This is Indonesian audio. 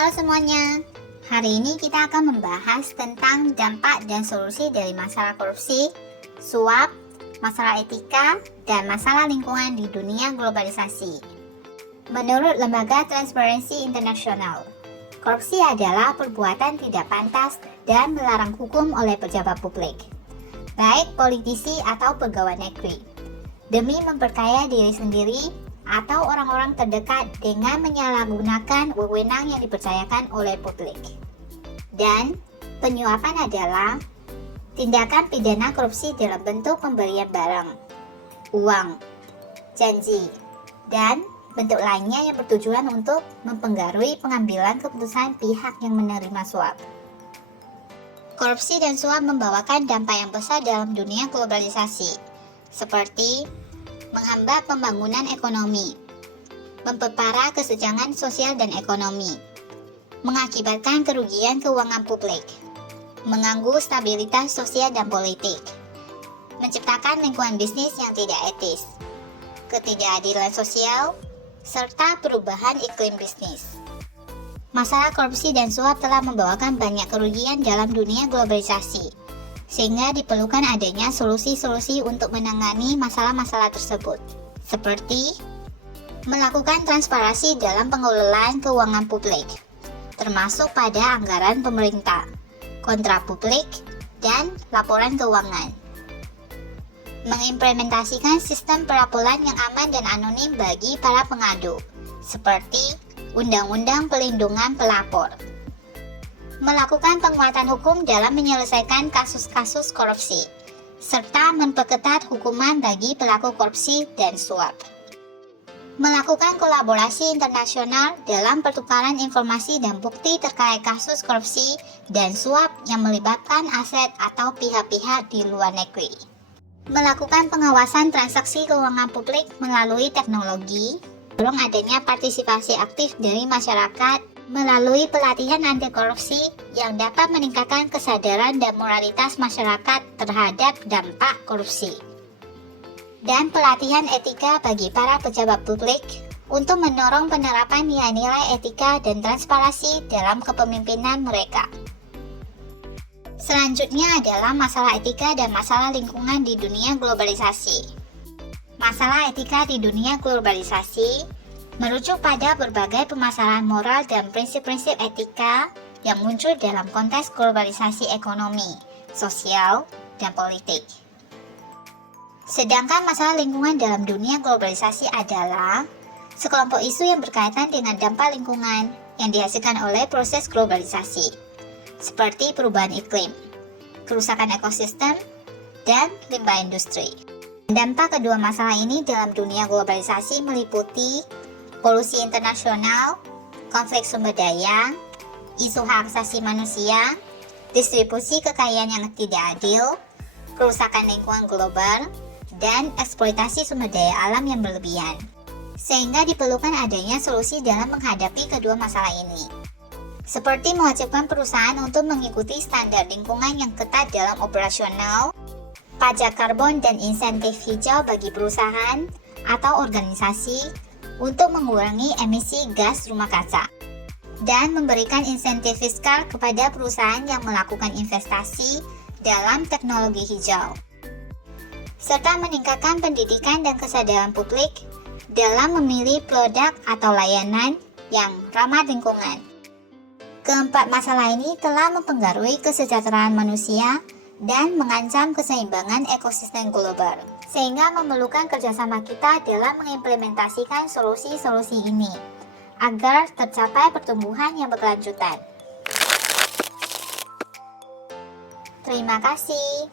Halo semuanya, hari ini kita akan membahas tentang dampak dan solusi dari masalah korupsi, suap, masalah etika, dan masalah lingkungan di dunia globalisasi. Menurut Lembaga Transparency International, korupsi adalah perbuatan tidak pantas dan melarang hukum oleh pejabat publik, baik politisi atau pegawai negeri, demi memperkaya diri sendiri atau orang-orang terdekat dengan menyalahgunakan wewenang yang dipercayakan oleh publik. Dan penyuapan adalah tindakan pidana korupsi dalam bentuk pemberian barang, uang, janji, dan bentuk lainnya yang bertujuan untuk mempengaruhi pengambilan keputusan pihak yang menerima suap. Korupsi dan suap membawakan dampak yang besar dalam dunia globalisasi, seperti menghambat pembangunan ekonomi, memperparah kesenjangan sosial dan ekonomi, mengakibatkan kerugian keuangan publik, mengganggu stabilitas sosial dan politik, menciptakan lingkungan bisnis yang tidak etis, ketidakadilan sosial, serta perubahan iklim bisnis. Masalah korupsi dan suap telah membawakan banyak kerugian dalam dunia globalisasi, sehingga diperlukan adanya solusi-solusi untuk menangani masalah-masalah tersebut, seperti melakukan transparansi dalam pengelolaan keuangan publik, termasuk pada anggaran pemerintah, kontrak publik, dan laporan keuangan. Mengimplementasikan sistem pelaporan yang aman dan anonim bagi para pengadu, seperti Undang-Undang Pelindungan Pelapor. Melakukan penguatan hukum dalam menyelesaikan kasus-kasus korupsi, serta memperketat hukuman bagi pelaku korupsi dan suap. Melakukan kolaborasi internasional dalam pertukaran informasi dan bukti terkait kasus korupsi dan suap yang melibatkan aset atau pihak-pihak di luar negeri. Melakukan pengawasan transaksi keuangan publik melalui teknologi, mendorong adanya partisipasi aktif dari masyarakat melalui pelatihan anti korupsi yang dapat meningkatkan kesadaran dan moralitas masyarakat terhadap dampak korupsi. Dan pelatihan etika bagi para pejabat publik untuk mendorong penerapan nilai-nilai etika dan transparansi dalam kepemimpinan mereka. Selanjutnya adalah masalah etika dan masalah lingkungan di dunia globalisasi. Masalah etika di dunia globalisasi merujuk pada berbagai permasalahan moral dan prinsip-prinsip etika yang muncul dalam konteks globalisasi ekonomi, sosial, dan politik. Sedangkan masalah lingkungan dalam dunia globalisasi adalah sekelompok isu yang berkaitan dengan dampak lingkungan yang dihasilkan oleh proses globalisasi, seperti perubahan iklim, kerusakan ekosistem, dan limbah industri. Dampak kedua masalah ini dalam dunia globalisasi meliputi polusi internasional, konflik sumber daya, isu hak asasi manusia, distribusi kekayaan yang tidak adil, kerusakan lingkungan global, dan eksploitasi sumber daya alam yang berlebihan. Sehingga diperlukan adanya solusi dalam menghadapi kedua masalah ini, seperti mewajibkan perusahaan untuk mengikuti standar lingkungan yang ketat dalam operasional, pajak karbon dan insentif hijau bagi perusahaan atau organisasi untuk mengurangi emisi gas rumah kaca, dan memberikan insentif fiskal kepada perusahaan yang melakukan investasi dalam teknologi hijau, serta meningkatkan pendidikan dan kesadaran publik dalam memilih produk atau layanan yang ramah lingkungan. Keempat masalah ini telah mempengaruhi kesejahteraan manusia dan mengancam keseimbangan ekosistem global, sehingga memerlukan kerjasama kita dalam mengimplementasikan solusi-solusi ini agar tercapai pertumbuhan yang berkelanjutan. Terima kasih.